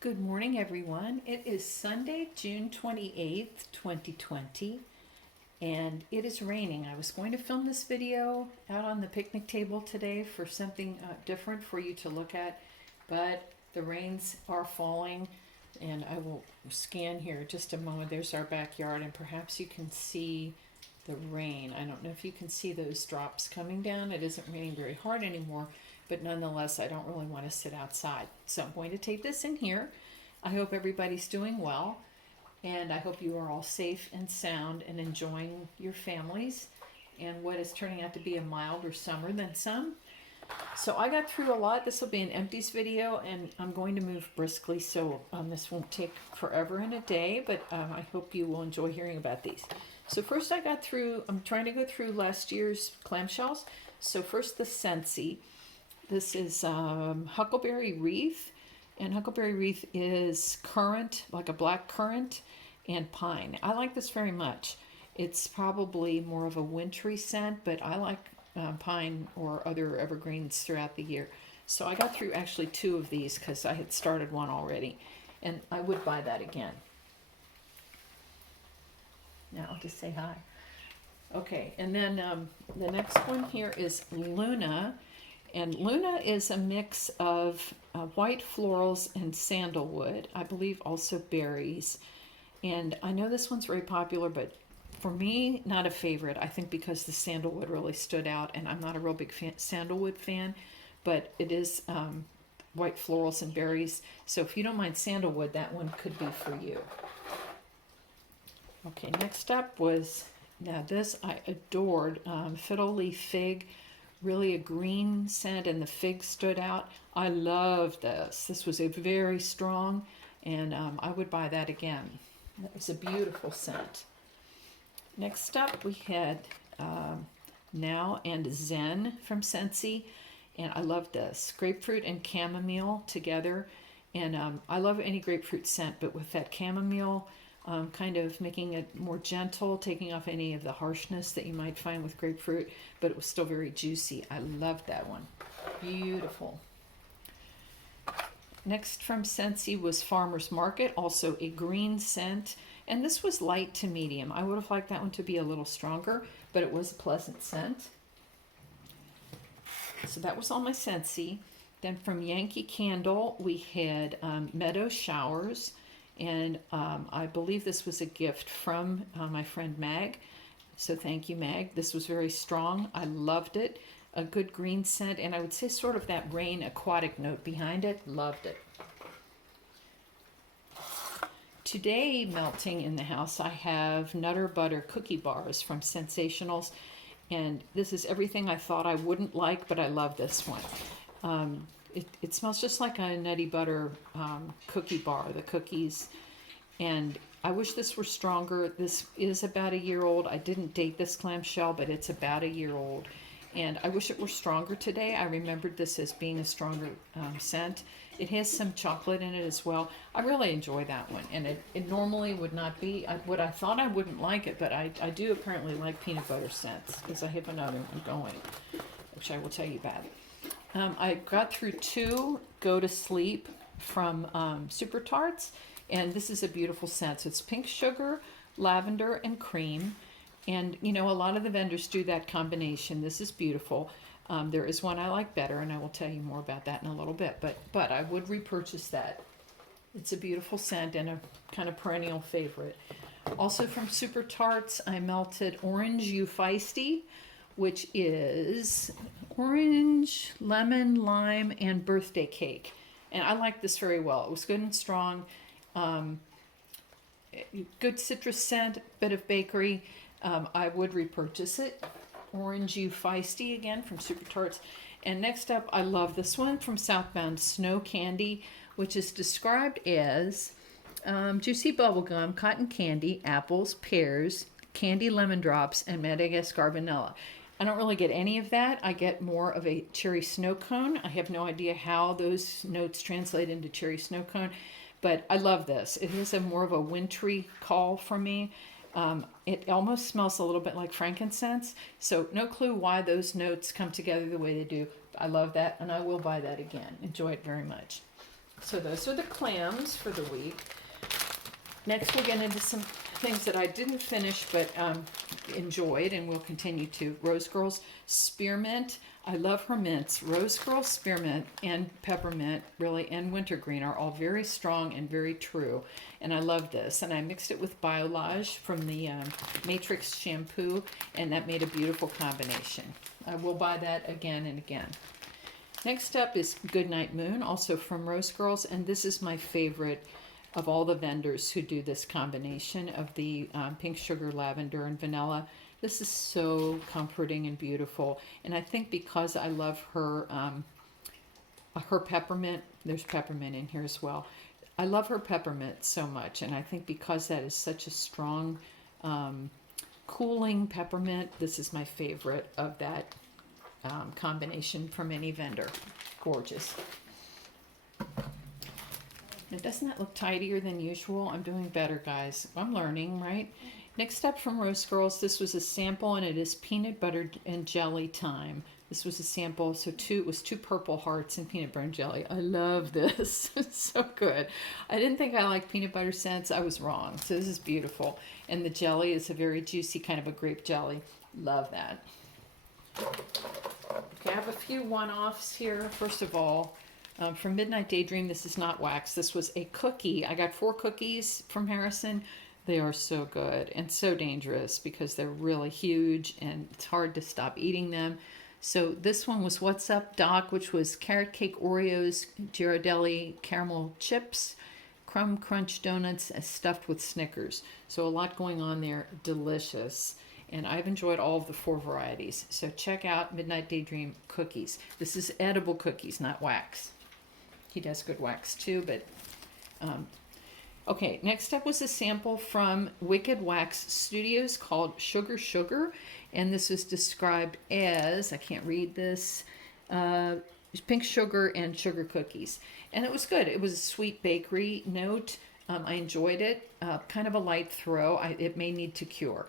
Good morning, everyone. It is Sunday, June 28th, 2020, and it is raining. I was going to film this video out on the picnic table today for something different for you to look at, but the rains are falling, and I will scan here just a moment. There's our backyard, and perhaps you can see the rain. I don't know if you can see those drops coming down. It isn't raining very hard anymore, but nonetheless, I don't really want to sit outside. So I'm going to tape this in here. I hope everybody's doing well, and I hope you are all safe and sound and enjoying your families and what is turning out to be a milder summer than some. So I got through a lot. This will be an empties video, and I'm going to move briskly, so this won't take forever in a day, but I hope you will enjoy hearing about these. So first I'm trying to go through last year's clamshells. So first the Scentsy. This is Huckleberry Wreath, and Huckleberry Wreath is currant, like a black currant, and pine. I like this very much. It's probably more of a wintry scent, but I like pine or other evergreens throughout the year. So I got through actually two of these because I had started one already, and I would buy that again. Now I'll just say hi. Okay, and then the next one here is Luna. And Luna is a mix of white florals and sandalwood. I believe also berries. And I know this one's very popular, but for me, not a favorite. I think because the sandalwood really stood out, and I'm not a real big sandalwood fan, but it is white florals and berries. So if you don't mind sandalwood, that one could be for you. Okay, next up was, now this I adored, Fiddle Leaf Fig. Really a green scent, and the fig stood out. I love this. This was a very strong, and I would buy that again. That was a beautiful scent. Next up, we had Now and Zen from Scentsy, and I love this. Grapefruit and chamomile together, and I love any grapefruit scent, but with that chamomile, kind of making it more gentle, taking off any of the harshness that you might find with grapefruit, but it was still very juicy. I loved that one. Beautiful. Next from Scentsy was Farmer's Market, also a green scent, and this was light to medium. I would have liked that one to be a little stronger, but it was a pleasant scent. So that was all my Scentsy. Then from Yankee Candle, we had Meadow Showers. And I believe this was a gift from my friend Mag. So thank you, Mag. This was very strong. I loved it. A good green scent. And I would say sort of that rain aquatic note behind it. Loved it. Today, melting in the house, I have Nutter Butter cookie bars from Sensationals. And this is everything I thought I wouldn't like, but I love this one. It smells just like a Nutty Butter cookie bar, the cookies. And I wish this were stronger. This is about a year old. I didn't date this clamshell, but it's about a year old. And I wish it were stronger today. I remembered this as being a stronger scent. It has some chocolate in it as well. I really enjoy that one. And it normally would not be what I thought I wouldn't like it, but I do apparently like peanut butter scents because I have another one going, which I will tell you about. I got through two Go to Sleep from Super Tarts, and this is a beautiful scent. So it's pink sugar, lavender, and cream. And, you know, a lot of the vendors do that combination. This is beautiful. There is one I like better, and I will tell you more about that in a little bit. But I would repurchase that. It's a beautiful scent and a kind of perennial favorite. Also from Super Tarts, I melted Orange You Feisty, which is orange, lemon, lime, and birthday cake. And I like this very well. It was good and strong. Good citrus scent, bit of bakery. I would repurchase it. Orange You Feisty again from Super Tarts. And next up, I love this one from Southbound, Snow Candy, which is described as juicy bubblegum, cotton candy, apples, pears, candy lemon drops, and Madagascar vanilla. I don't really get any of that. I get more of a cherry snow cone. I have no idea how those notes translate into cherry snow cone, but I love this. It has a more of a wintry call for me. It almost smells a little bit like frankincense, so no clue why those notes come together the way they do. I love that, and I will buy that again. Enjoy it very much. So those are the clams for the week. Next, we'll get into some things that I didn't finish but enjoyed and will continue to. Rose Girl's Spearmint. I love her mints. Rose Girl Spearmint and Peppermint, really, and Wintergreen are all very strong and very true. And I love this. And I mixed it with Biolage from the Matrix shampoo, and that made a beautiful combination. I will buy that again and again. Next up is Goodnight Moon, also from Rose Girls, and this is my favorite of all the vendors who do this combination of the pink sugar, lavender, and vanilla. This is so comforting and beautiful, and I think because I love her her peppermint, there's peppermint in here as well. I love her peppermint so much, and I think because that is such a strong cooling peppermint, this is my favorite of that combination from any vendor. Gorgeous. Now, doesn't that look tidier than usual? I'm doing better, guys. I'm learning, right? Next up from Rose Girls, this was a sample, and it is peanut butter and jelly time. This was a sample, so it was two purple hearts and peanut butter and jelly. I love this. It's so good. I didn't think I liked peanut butter scents. I was wrong. So this is beautiful. And the jelly is a very juicy kind of a grape jelly. Love that. Okay, I have a few one-offs here. First of all, from Midnight Daydream, this is not wax. This was a cookie. I got 4 cookies from Harrison. They are so good and so dangerous because they're really huge and it's hard to stop eating them. So this one was What's Up Doc, which was carrot cake Oreos, Ghirardelli caramel chips, crumb crunch donuts stuffed with Snickers. So a lot going on there. Delicious. And I've enjoyed all of the 4 varieties. So check out Midnight Daydream cookies. This is edible cookies, not wax. He does good wax too, but okay. Next up was a sample from Wicked Wax Studios called Sugar Sugar, and this was described as, I can't read this, pink sugar and sugar cookies, and it was good. It was a sweet bakery note. I enjoyed it. Kind of a light throw. It may need to cure.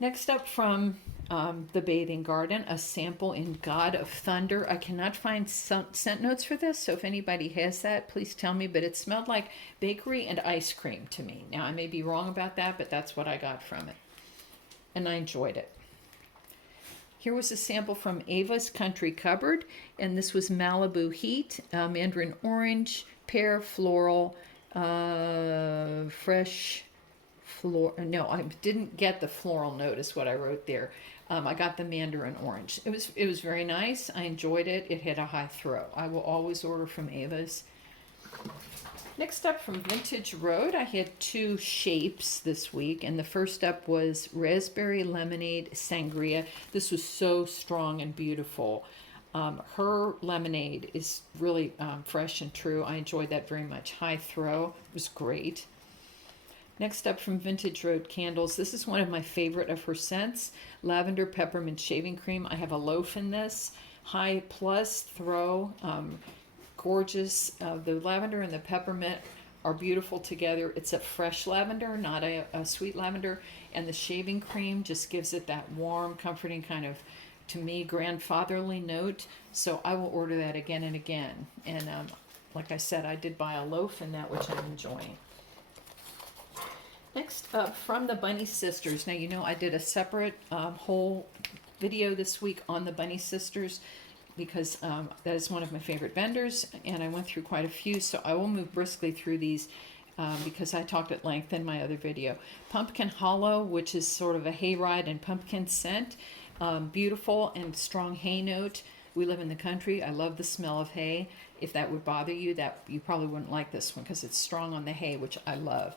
Next up from The Bathing Garden, a sample in God of Thunder. I cannot find scent notes for this, so if anybody has that, please tell me, but it smelled like bakery and ice cream to me. Now, I may be wrong about that, but that's what I got from it, and I enjoyed it. Here was a sample from Ava's Country Cupboard, and this was Malibu Heat, mandarin orange, pear, floral, fresh... No, I didn't get the floral note is what I wrote there. I got the mandarin orange. It was very nice. I enjoyed it. It had a high throw. I will always order from Ava's. Next up from Vintage Road, I had 2 shapes this week, and the first up was Raspberry Lemonade Sangria. This was so strong and beautiful. Her lemonade is really fresh and true. I enjoyed that very much. High throw. It was great. Next up from Vintage Road Candles, this is one of my favorite of her scents, Lavender Peppermint Shaving Cream. I have a loaf in this, high plus throw, gorgeous. The lavender and the peppermint are beautiful together. It's a fresh lavender, not a sweet lavender, and the shaving cream just gives it that warm, comforting kind of, to me, grandfatherly note. So I will order that again and again. And like I said, I did buy a loaf in that, which I'm enjoying. Next up, from the Bunny Sisters. Now, you know, I did a separate whole video this week on the Bunny Sisters because that is one of my favorite vendors, and I went through quite a few, so I will move briskly through these because I talked at length in my other video. Pumpkin Hollow, which is sort of a hayride and pumpkin scent. Beautiful and strong hay note. We live in the country. I love the smell of hay. If that would bother you, that you probably wouldn't like this one because it's strong on the hay, which I love.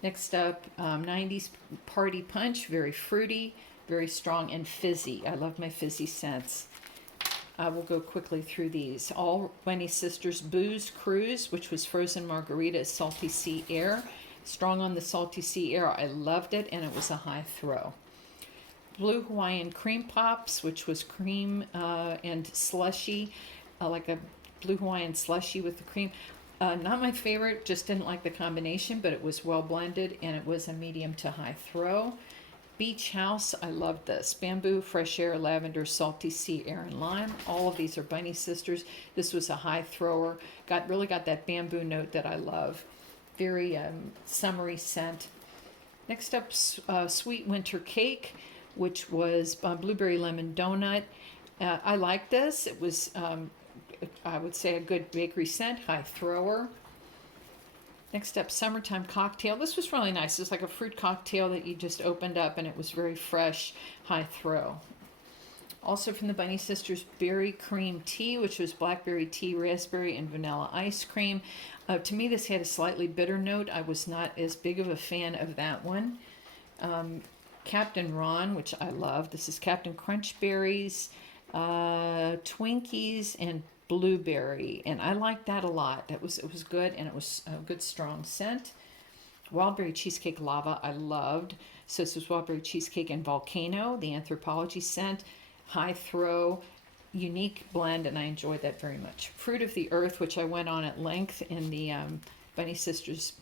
Next up, 90s Party Punch, very fruity, very strong and fizzy. I love my fizzy scents. I will go quickly through these. All Bunny Sisters Booze Cruise, which was frozen margarita, salty sea air. Strong on the salty sea air. I loved it, and it was a high throw. Blue Hawaiian Cream Pops, which was cream and slushy, like a Blue Hawaiian slushy with the cream. Not my favorite, just didn't like the combination, but it was well blended, and it was a medium to high throw. Beach House, I love this. Bamboo, fresh air, lavender, salty sea air, and lime. All of these are Bunny Sisters. This was a high thrower. Really got that bamboo note that I love. Very summery scent. Next up, Sweet Winter Cake, which was blueberry lemon donut. I like this. It was, I would say, a good bakery scent, high thrower. Next up, Summertime Cocktail. This was really nice. It's like a fruit cocktail that you just opened up, and it was very fresh, high throw. Also from the Bunny Sisters, Berry Cream Tea, which was blackberry tea, raspberry, and vanilla ice cream. To me, this had a slightly bitter note. I was not as big of a fan of that one. Captain Ron, which I love. This is Captain Crunch Berries, Twinkies, and blueberry, and I liked that a lot. It was good, and it was a good strong scent. Wildberry Cheesecake Lava, I loved. So this was Wildberry Cheesecake and Volcano, the Anthropology scent, high throw, unique blend, and I enjoyed that very much. Fruit of the Earth, which I went on at length in the Bunny Sisters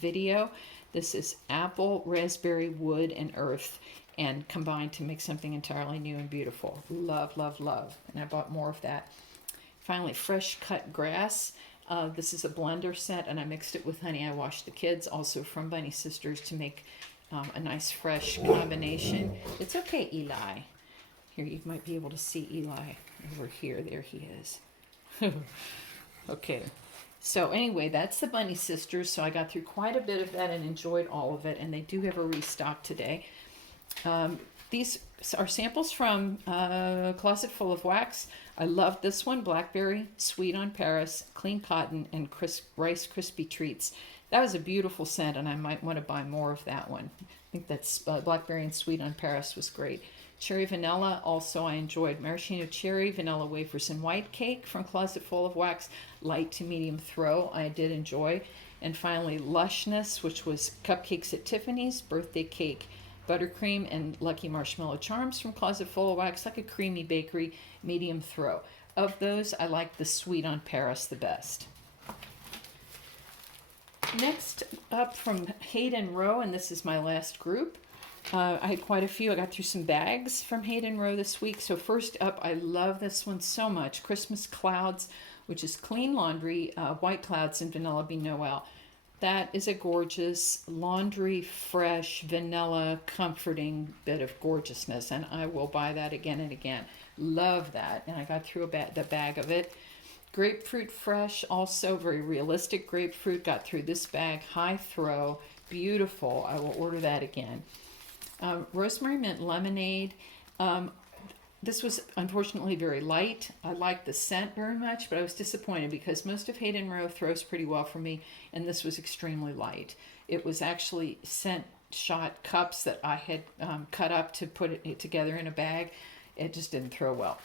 video. This is apple, raspberry, wood, and earth, and combined to make something entirely new and beautiful. Love, love, love. And I bought more of that. Finally, Fresh Cut Grass. This is a blender set, and I mixed it with Honey I Washed the Kids, also from Bunny Sisters, to make a nice fresh combination. It's okay, Eli. Here, you might be able to see Eli over here. There he is. Okay. So anyway, that's the Bunny Sisters. So I got through quite a bit of that and enjoyed all of it, and they do have a restock today. These are samples from Closet Full of Wax. I love this one, Blackberry, Sweet on Paris, Clean Cotton, and Rice Krispie Treats. That was a beautiful scent, and I might want to buy more of that one. I think that's Blackberry and Sweet on Paris was great. Cherry Vanilla, also I enjoyed. Maraschino Cherry, Vanilla Wafers, and White Cake from Closet Full of Wax, light to medium throw, I did enjoy. And finally, Lushness, which was Cupcakes at Tiffany's, Birthday Cake, Buttercream, and Lucky Marshmallow Charms from Closet Full of Wax, like a creamy bakery, medium throw. Of those, I like the Sweet on Paris the best. Next up from Hayden Row, and this is my last group. I had quite a few. I got through some bags from Hayden Row this week. So first up, I love this one so much. Christmas Clouds, which is clean laundry, white clouds, and vanilla bean Noel. That is a gorgeous, laundry, fresh, vanilla, comforting bit of gorgeousness, and I will buy that again and again. Love that, and I got through the bag of it. Grapefruit Fresh, also very realistic grapefruit. Got through this bag, high throw, beautiful. I will order that again. Rosemary Mint Lemonade. This was unfortunately very light. I liked the scent very much, but I was disappointed because most of Hayden Row throws pretty well for me, and this was extremely light. It was actually scent shot cups that I had cut up to put it together in a bag. It just didn't throw well.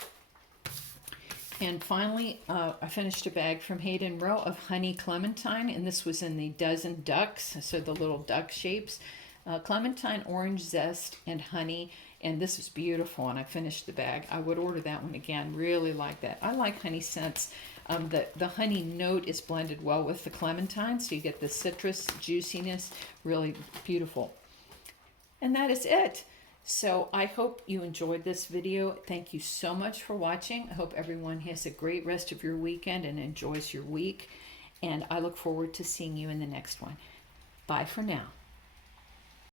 And finally, I finished a bag from Hayden Row of Honey Clementine, and this was in the dozen ducks, so the little duck shapes. Clementine, orange zest, and honey. And this is beautiful, and I finished the bag. I would order that one again. Really like that. I like honey scents. The honey note is blended well with the clementine, so you get the citrus juiciness. Really beautiful. And that is it. So I hope you enjoyed this video. Thank you so much for watching. I hope everyone has a great rest of your weekend and enjoys your week. And I look forward to seeing you in the next one. Bye for now.